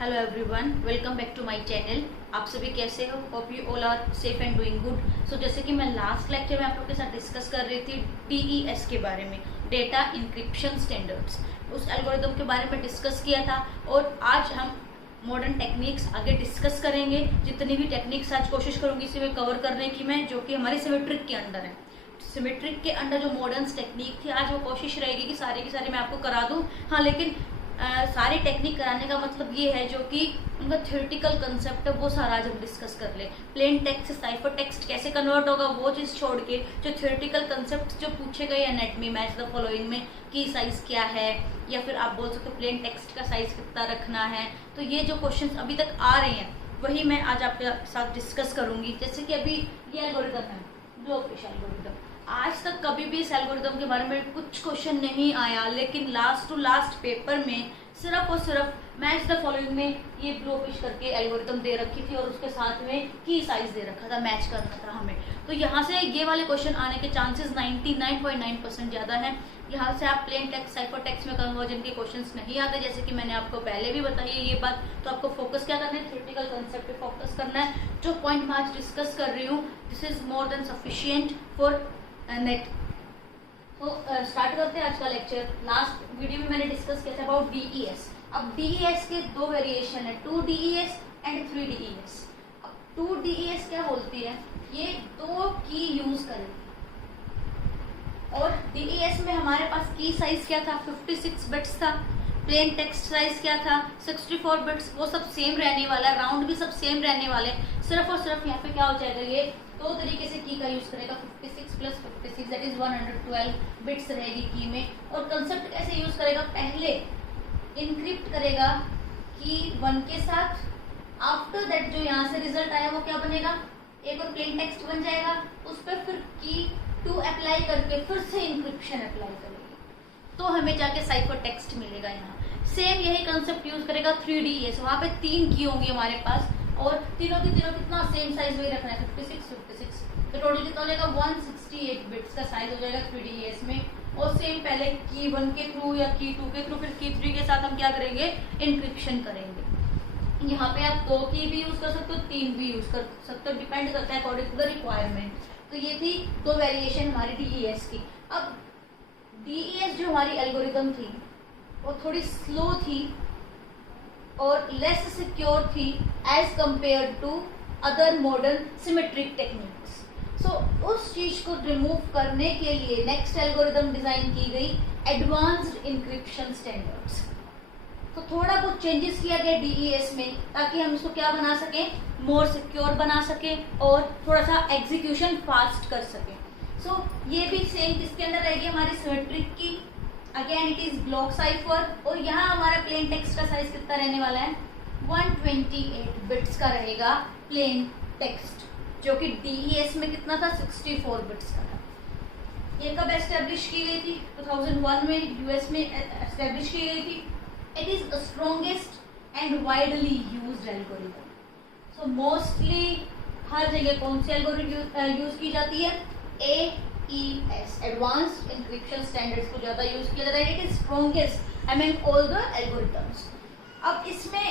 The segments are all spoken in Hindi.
Hello everyone, welcome back to my channel. आप सभी कैसे हो? Hope you all are safe and doing good. So जैसे कि मैं लास्ट लेक्चर में आप लोगों के साथ डिस्कस कर रही थी DES के बारे में, डेटा इंक्रिप्शन स्टैंडर्ड्स, उस एल्गोरिदम के बारे में डिस्कस किया था। और आज हम मॉडर्न टेक्निक्स आगे डिस्कस करेंगे। जितनी भी टेक्निक्स आज कोशिश करूंगी इसी में कवर करने की मैं, जो कि हमारे सिमेट्रिक के अंडर है। सिमेट्रिक के अंडर जो मॉडर्न टेक्निक थी, आज वो कोशिश रहेगी कि सारे की सारे मैं आपको करा दूं। हाँ, लेकिन सारी टेक्निक कराने का मतलब ये है जो कि उनका थ्योरेटिकल कंसेप्ट है वो सारा आज हम डिस्कस कर ले। प्लेन टेक्स्ट से साइफर टेक्स्ट कैसे कन्वर्ट होगा वो चीज़ छोड़ के जो थ्योरेटिकल कंसेप्ट जो पूछे गए एनाटॉमी मैच द फॉलोइंग में, की साइज क्या है, या फिर आप बोल सकते हो प्लेन टेक्स्ट का साइज कितना रखना है। तो ये जो क्वेश्चंस अभी तक आ रहे हैं वही मैं आज आपके साथ डिस्कस करूंगी। जैसे कि अभी ये एल्गोरिदम है, ब्लोफिश एल्गोरिदम। आज तक कभी भी इस एल्गोरिदम के बारे में कुछ क्वेश्चन नहीं आया, लेकिन लास्ट टू लास्ट पेपर में सिर्फ और सिर्फ मैच द फॉलोइंग में ये ब्लोफिश करके एल्गोरिदम दे रखी थी और उसके साथ में की साइज दे रखा था, मैच करना था हमें। तो यहाँ से ये वाले क्वेश्चन आने के चांसेस 99.9% ज़्यादा है। यहाँ से आप प्लेन टेक्स्ट साइफर टेक्स्ट में कन्वर्जन के क्वेश्चंस नहीं आते, जैसे कि मैंने आपको पहले भी बताई है ये बात। तो आपको फोकस क्या करना है? थ्योरेटिकल कंसेप्ट पे फोकस करना है। जो पॉइंट मैं आज डिस्कस कर रही हूँ, this is more than sufficient for net. तो स्टार्ट करते हैं आज का लेक्चर। लास्ट वीडियो में मैंने डिस्कस किया था अबाउट DES। अब DES के दो वेरिएशन है, 2DES एंड 3DES। अब 2DES क्या बोलती है? ये दो की यूज करेगी। और DES में हमारे पास की साइज क्या था? 56 बिट्स था। प्लेन टेक्स्ट साइज क्या था? 64 बिट्स। वो सब सेम रहने वाला है, राउंड भी सब सेम रहने वाले। सिर्फ और सिर्फ यहाँ पे क्या हो जाएगा, ये दो तरीके से की का यूज करेगा। 56 प्लस 56 दैट इज 112 बिट्स रहेगी की में। और कंसेप्ट कैसे यूज करेगा? पहले इनक्रिप्ट करेगा की 1 के साथ। आफ्टर दैट जो यहाँ से रिजल्ट आया वो क्या बनेगा? एक और प्लेन टेक्स्ट बन जाएगा। उस पर फिर की 2 अप्लाई करके फिर से इंक्रिप्शन अप्लाई करेगी, तो हमें जाके साइफर टेक्स्ट मिलेगा। यहाँ सेम यही कंसेप्ट यूज करेगा 3DES। वहाँ पे 3 की होंगी हमारे पास और तीनों की तीनों कितना सेम साइज वही रखना है, 56। तो टोटल कितना लेगा? 168 बिट्स का साइज हो जाएगा 3DES में। और सेम पहले की 1 के थ्रू या की 2 के थ्रू फिर की 3 के साथ हम क्या करेंगे? इंक्रिप्शन करेंगे। यहाँ पे आप 2 की भी यूज कर सकते हो, 3 भी यूज कर सकते हो, डिपेंड करता है अकॉर्डिंग टू द रिक्वायरमेंट। तो ये थी दो वेरिएशन हमारी DES की। अब DES जो हमारी एल्गोरिदम थी वो थोड़ी स्लो थी और लेस सिक्योर थी as compared to other modern symmetric techniques. So उस चीज को रिमूव करने के लिए नेक्स्ट एल्गोरिदम डिजाइन की गई, एडवांस्ड इंक्रिप्शन स्टैंडर्ड्स। तो थोड़ा बहुत चेंजेस किया गया DES में ताकि हम इसको क्या बना सकें? मोर सिक्योर बना सकें और थोड़ा सा एग्जीक्यूशन फास्ट कर सकें। सो ये भी सेम किसके अंदर रहेगी? हमारी सिमेट्रिक की। Again it is block cipher. और यहाँ हमारा प्लेन टेक्स्ट का साइज कितना रहने वाला है? 128 बिट्स का रहेगा प्लेन टेक्स्ट, जो कि DES में कितना था? 64 बिट्स का था। ये कब एस्टेब्लिश की गई थी? 2001 में US में एस्टेब्लिश की गई थी। It is strongest and widely used algorithm. So mostly हर जगह कौन सी एल्गोरिथम यूज की जाती है? AES, एडवांस्ड इंक्रिप्शन स्टैंडर्ड्स को ज्यादा यूज किया जाता है। It is strongest among all the algorithms. अब इसमें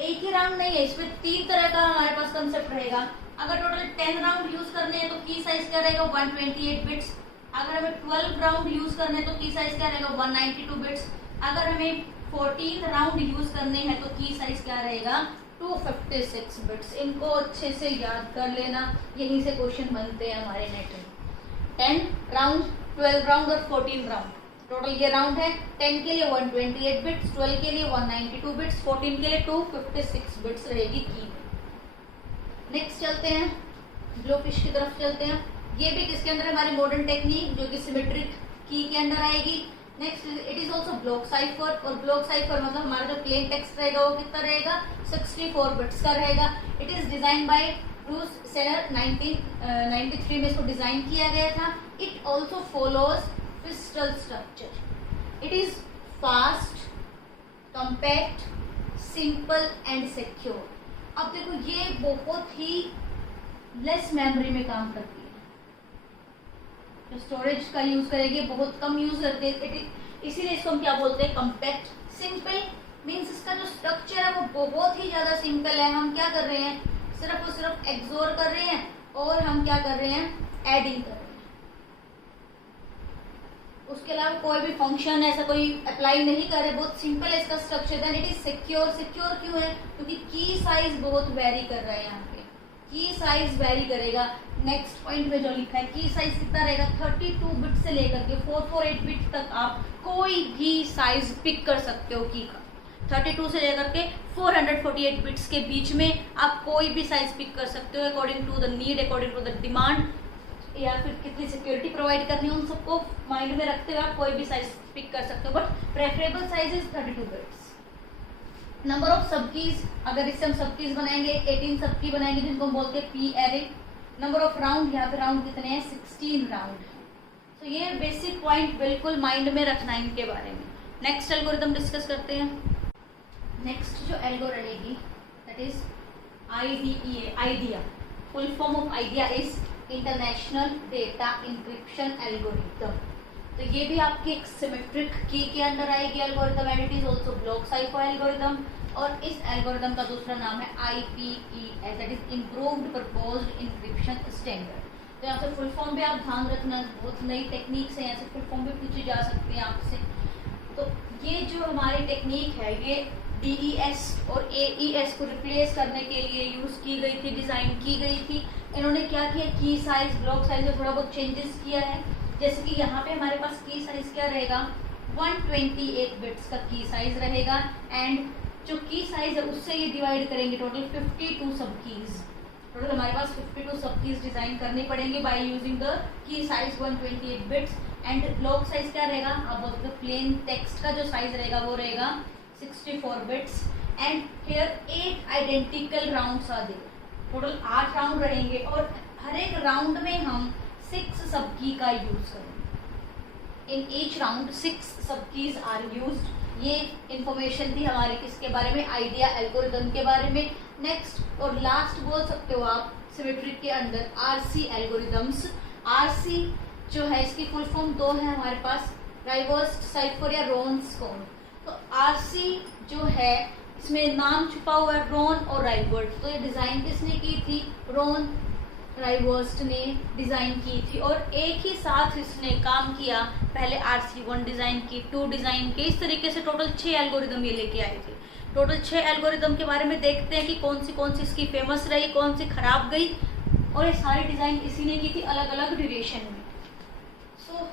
एक ही राउंड नहीं है, इसमें 3 तरह का हमारे पास कंसेप्ट रहेगा। अगर टोटल 10 राउंड यूज करने हैं तो की साइज क्या रहेगा? 128 बिट्स। अगर हमें 12 राउंड यूज करने हैं तो की साइज क्या रहेगा? 192 बिट्स। अगर हमें 14 राउंड यूज करने हैं तो की साइज क्या रहेगा? 256 बिट्स। इनको अच्छे से याद कर लेना, यहीं से क्वेश्चन बनते हैं हमारे नेट में। 10 राउंड, 12 राउंड और 14 राउंड। टोटल ये राउंड है। 10 के लिए 128 बिट्स, 12 के लिए 192 बिट्स, 14 के लिए 256 बिट्स रहेगी की। नेक्स्ट चलते हैं, ब्लोफिश की तरफ चलते हैं। ये भी किसके अंदर? हमारी मॉडर्न टेक्निक जो कि सिमेट्रिक की के अंदर आएगी। Next it is also block cipher. और ब्लॉक साइफर मतलब हमारा जो प्लेन टेक्स्ट रहेगा वो कितना रहेगा? 64 बिट्स का रहेगा। It is design by Bruce Schneier. 1993 में इसको डिजाइन किया गया था। It also follows crystal structure. It is fast, compact, simple and secure. अब देखो ये बहुत ही लेस मेमोरी में काम करती है, जो स्टोरेज का यूज करेगी बहुत कम यूज करते हैं। इसीलिए इसको हम क्या बोलते हैं? कॉम्पैक्ट, सिंपल मीन्स इसका जो स्ट्रक्चर है वो बहुत ही ज्यादा सिंपल है। हम क्या कर रहे हैं, सिर्फ और सिर्फ एक्सोर कर रहे हैं और हम क्या कर रहे हैं, एडिंग कर रहे हैं। उसके अलावा कोई भी फंक्शन ऐसा कोई अप्लाई नहीं कर रहे, बहुत सिंपल है इसका structure. Then it is secure. Secure क्यों है, क्योंकि की साइज बहुत वेरी कर रहा है, यहाँ पे की साइज वेरी करेगा। नेक्स्ट पॉइंट में जो लिखा है की साइज कितना रहेगा, 32 बिट से लेकर के 448 बिट तक आप कोई भी साइज पिक कर सकते हो की का। 32 से लेकर के 448 बिट्स के बीच में आप कोई भी साइज पिक कर सकते हो according to the need, according to the demand, या फिर कितनी सिक्योरिटी प्रोवाइड करनी है, उन सबको माइंड में रखते हुए आप कोई भी साइज पिक कर सकते हो, but preferable size is 32 bits. Number of सब कीज, अगर इससे हम सब कीज बनाएंगे 18 सब की बनाएंगे जिनको हम बोलते हैं P array. Number of round, यहाँ पे राउंड कितने हैं, 16 राउंड है। तो ये बेसिक पॉइंट बिल्कुल माइंड में रखना है इनके बारे में। नेक्स्ट एल्गोरिथम डिस्कस करते हैं। नेक्स्ट जो एल्गो रहेगी that is IDEA, IDEA. Full form of IDEA is international data encryption algorithm. तो ये भी आपकी एक सिमेट्रिक की के अंडर आएगी algorithm, and it is also block cipher algorithm. और इस एल्गोरिथम का दूसरा नाम है IPES, that is improved proposed encryption standard. तो यहाँ से फुल फॉर्म भी आप ध्यान रखना, बहुत नई टेक्निक्स है, यहाँ से फुल फॉर्म भी पूछे जा सकते हैं आपसे। तो ये जो हमारी टेक्निक है ये DES और AES को रिप्लेस करने के लिए यूज की गई थी, डिजाइन की गई थी। इन्होंने क्या किया, की साइज, ब्लॉक साइज में थोड़ा बहुत चेंजेस किया है। जैसे कि यहाँ पे हमारे पास की साइज क्या रहेगा, 128 बिट्स का की साइज रहेगा, एंड जो की साइज है उससे ये डिवाइड करेंगे टोटल 52 सब कीज। टोटल हमारे पास 52 सब कीज डिजाइन करनी पड़ेंगे by using the key size 128 bits. And block size क्या रहेगा, आप बोलते हो प्लेन टेक्स्ट का जो साइज रहेगा वो रहेगा 64 bits. And here 8 identical rounds are there. Total 8 round रहेंगे और हर एक राउंड में हम 6 सब की का यूज करेंगे। इन ईच राउंड 6 सब कीज आर यूज्ड। ये इंफॉर्मेशन थी हमारे किसके बारे में, आइडिया एल्गोरिथम के बारे में। नेक्स्ट और लास्ट बोल सकते हो आप सिमेट्रिक के अंदर RC एल्गोरिथम्स। RC जो है इसकी फुल फॉर्म दो है हमारे पास, राइवर्स्ड साइफर या रोन्स कोड। तो RC जो है इसमें नाम छुपा हुआ है रोन और राइवर्स्ट। तो ये डिजाइन किसने की थी, रोन राइवर्स्ट ने डिजाइन की थी, और एक ही साथ इसने काम किया। पहले RC1 डिजाइन की, 2 डिजाइन की, इस तरीके से टोटल 6 एल्गोरिदम ये लेके आए थे। टोटल 6 एल्गोरिदम के बारे में देखते हैं कि कौन सी इसकी फेमस रही, कौन सी खराब गई, और ये सारी डिजाइन इसी ने की थी अलग अलग ड्यूरेशन में। सो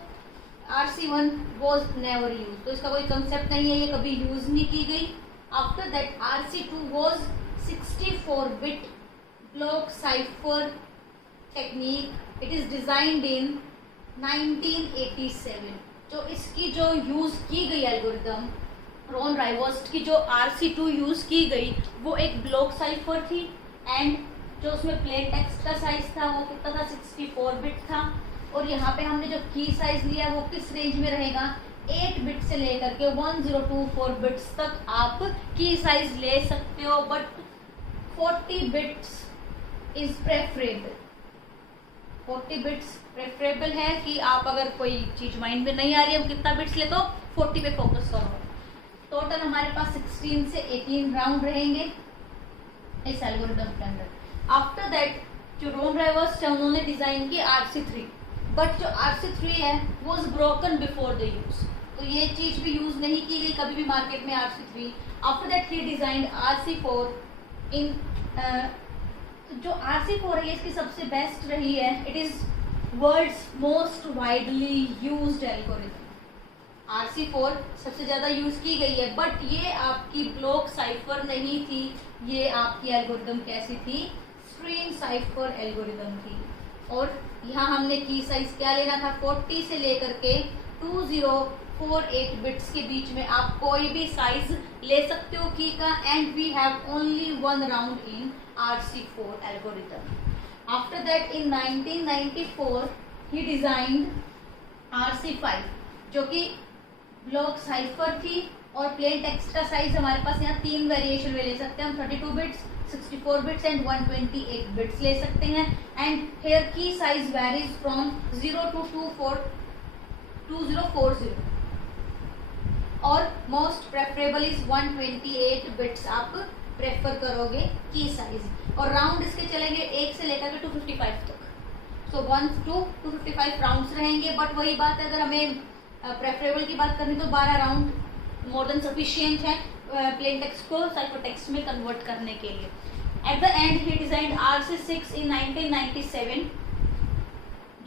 RC1 वॉज नेवर यूज, तो इसका कोई कंसेप्ट नहीं है, ये कभी यूज नहीं की गई। After that RC2 was 64 bit block cipher technique. It is designed in 1987। जो इसकी जो यूज की गई एल्गोरिथम रोन राइवर्स्ट की जो RC2 यूज की गई वो एक ब्लॉक साइफर थी, एंड जो उसमें प्लेन टेक्स्ट का साइज था वो कितना था, 64 बिट था। और यहाँ पे हमने जो की साइज लिया वो किस रेंज में रहेगा, 8 बिट से लेकर के 1024 बिट्स तक आप की साइज ले सकते हो, but 40 bits is preferable. 40 bits preferable है कि आप अगर कोई चीज माइंड में नहीं आ रही है कितना बिट्स ले तो 40 पे फोकस करो। टोटल हमारे पास 16 से 18 राउंड रहेंगे इस एल्गोरिथम के अंदर। आफ्टर दैट जो रोन राइवर्स्ट है उन्होंने डिजाइन की RC3, बट जो RC3 है वो is broken before the use, तो ये चीज भी यूज नहीं की गई कभी भी मार्केट में RC3। After that he designed RC4 in जो RC4 है इसकी सबसे बेस्ट रही है, it is world's most widely used algorithm. RC4 सबसे ज्यादा यूज की गई है, बट ये आपकी ब्लॉक साइफर नहीं थी, ये आपकी एल्गोरिथम कैसी थी, स्ट्रीम साइफर एल्गोरिथम थी। और यहाँ हमने की साइज क्या लेना था, 40 से लेकर के 2048 बिट्स के बीच में आप कोई भी साइज ले सकते हो की का, and we have only 1 round in RC4 algorithm. After that in 1994 he designed RC5 जो कि ब्लॉक साइफर थी, और प्लेन टेक्स्ट का साइज हमारे पास यहाँ 3 वेरिएशन में ले सकते हैं हम, 32 बिट्स, 64 बिट्स एंड 128 बिट्स ले सकते हैं। एंड हेयर की साइज वेरीज फ्रॉम 0 to 2040। और मोस्ट प्रेफरेबल इज 128 बिट्स आप प्रेफर करोगे की साइज। और राउंड इसके चलेंगे 1 से लेकर के 255 तक। सो 1 to 255 राउंड्स रहेंगे। बट वही बात है, अगर हमें प्रेफरेबल की बात करनी तो 12 राउंड मोर देन सफिशियंट है प्लेन टेक्स्ट को साइफर टेक्स्ट में कन्वर्ट करने के लिए। At the and he designed RC6 इन 1997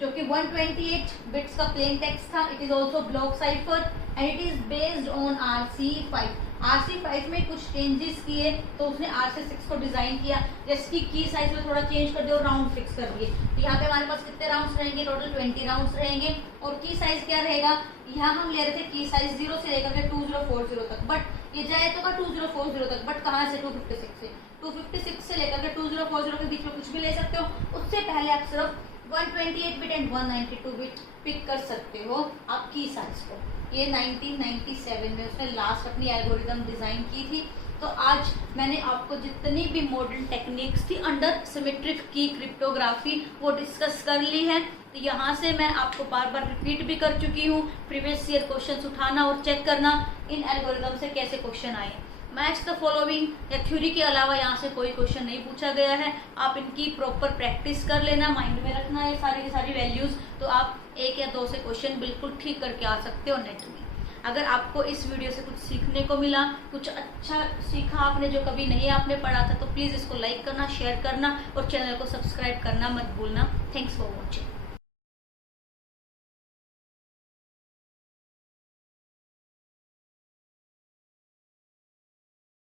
जो कि 128 बिट्स का प्लेन टेक्स्ट था। It is also block cipher and it is based on RC5। RC5 में कुछ चेंजेस किए तो उसने RC6 को डिजाइन किया, जैसे की साइज में थोड़ा चेंज कर दिया और राउंड फिक्स कर दिए। तो यहाँ पे हमारे पास कितने राउंड्स रहेंगे? टोटल 20 राउंड्स रहेंगे। और की साइज क्या रहेगा? यहाँ हम ले रहे थे की साइज 0 से लेकर के 2040 तक, बट ये जाए तो का 2040 तक, बट कहाँ से? 256 से। 256 से लेकर के 2040 के बीच में कुछ भी ले सकते हो। उससे पहले आप सिर्फ 128 बिट एंड 192 बिट पिक कर सकते हो आप की साइज को। ये 1997 में उसने लास्ट अपनी एल्गोरिदम डिजाइन की थी। तो आज मैंने आपको जितनी भी मॉडर्न टेक्निक्स थी अंडर सिमेट्रिक की क्रिप्टोग्राफी वो डिस्कस कर ली है। तो यहाँ से मैं आपको बार बार रिपीट भी कर चुकी हूँ, प्रीवियस ईयर क्वेश्चन उठाना और चेक करना इन एल्गोरिदम से कैसे क्वेश्चन आए। मैच द फॉलोइंग या थ्योरी के अलावा यहाँ से कोई क्वेश्चन नहीं पूछा गया है। आप इनकी प्रॉपर प्रैक्टिस कर लेना, माइंड में रखना है सारी की सारी वैल्यूज, तो आप 1 या 2 से क्वेश्चन बिल्कुल ठीक करके आ सकते हो नेट में। अगर आपको इस वीडियो से कुछ सीखने को मिला, कुछ अच्छा सीखा आपने जो कभी नहीं आपने पढ़ा था, तो प्लीज़ इसको लाइक करना, शेयर करना और चैनल को सब्सक्राइब करना मत भूलना। Thanks for watching.